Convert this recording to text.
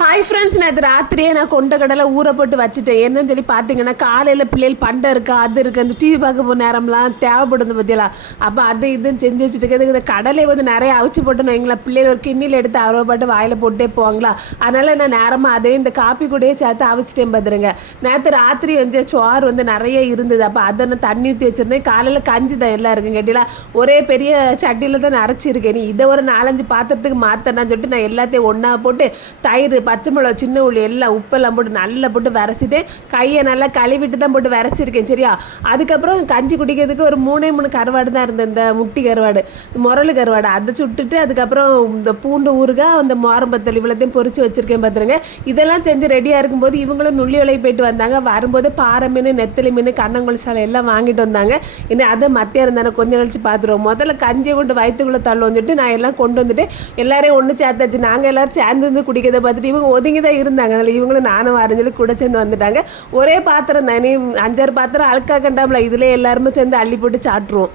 Hi friends, நேற்று ராத்திரியே நான் கொண்ட கடலை ஊற போட்டு வச்சுட்டேன். என்னன்னு சொல்லி பார்த்தீங்கன்னா, காலையில் பிள்ளைகள் பண்டை இருக்குது, அது இருக்குது, அந்த டிவி பார்க்க போகிற நேரம்லாம் தேவைப்படுது பற்றியெல்லாம். அப்போ அது இதுன்னு செஞ்சு வச்சுட்டு இருக்குது. இந்த கடலை நிறைய அவிச்சு போட்டோன்னு வைங்களா, பிள்ளைகள் ஒரு கிண்ணியில் எடுத்து அறுவப்பாட்டு வாயில் போட்டே போவாங்களா. அதனால் நான் நேரமாக அதே இந்த காப்பி கூடயே சேர்த்து அவிச்சிட்டேன் பார்த்துருங்க. நேற்று ராத்திரி சோறு நிறைய இருந்தது. அப்போ அதை நான் தண்ணி ஊற்றி வச்சுருந்தேன். காலையில் கஞ்சி தான் எல்லாம் இருக்குங்க கேட்டீங்களா. ஒரே பெரிய சட்டியில் தான் அரைச்சிருக்கேன். நீ இதை ஒரு 4-5 பாத்திரத்துக்கு மாற்றினான்னு சொல்லிட்டு நான் எல்லாத்தையும் ஒன்றா போட்டு தயிர், பச்சை மிளகா, சின்ன உள்ளி எல்லாம் உப்பெல்லாம் போட்டு நல்லா போட்டு விரசிட்டு கையை நல்லா கழுவிட்டு தான் போட்டு விரசிருக்கேன். சரியா, அதுக்கப்புறம் கஞ்சி குடிக்கிறதுக்கு ஒரு 3 கருவாடு தான் இருந்தது. இந்த முட்டி கருவாடு, முரல் கருவாடு, அதை சுட்டுட்டு அதுக்கப்புறம் இந்த பூண்டு ஊறுகாய், அந்த மோரம்பத்தல் இவ்வளோத்தையும் பொறிச்சு வச்சுருக்கேன் பார்த்துருங்க. இதெல்லாம் செஞ்சு ரெடியாக இருக்கும்போது இவங்களும் நுள்ளி விலையை போயிட்டு வந்தாங்க. வரும்போது பாறை மீன், நெத்தலி மீன், கண்ணங்குளிசாலை எல்லாம் வாங்கிட்டு வந்தாங்க. இன்னும் அதை மத்தியம் இருந்தானே கொஞ்சம் கழிச்சு பார்த்துருவோம். முதல்ல கஞ்சியை கொண்டு வயிற்றுக்குள்ளே தள்ளும் வந்துட்டு நான் எல்லாம் கொண்டு வந்துட்டு எல்லாரையும் ஒன்று சேர்த்தாச்சு. நாங்கள் எல்லோரும் சேர்ந்து வந்து குடிக்கிறத பார்த்துட்டு இவங்க ஒதுங்கி தான் இருந்தாங்க. அதில் இவங்களும் நானும் வரைஞ்சு கூட சேர்ந்து வந்துட்டாங்க. ஒரே பாத்திரம் தானே, 5-6 பாத்திரம் அழுக்கா கண்டாமல, இதில் எல்லாருமே சேர்ந்து அள்ளி போட்டு சாப்பிட்ருவோம்.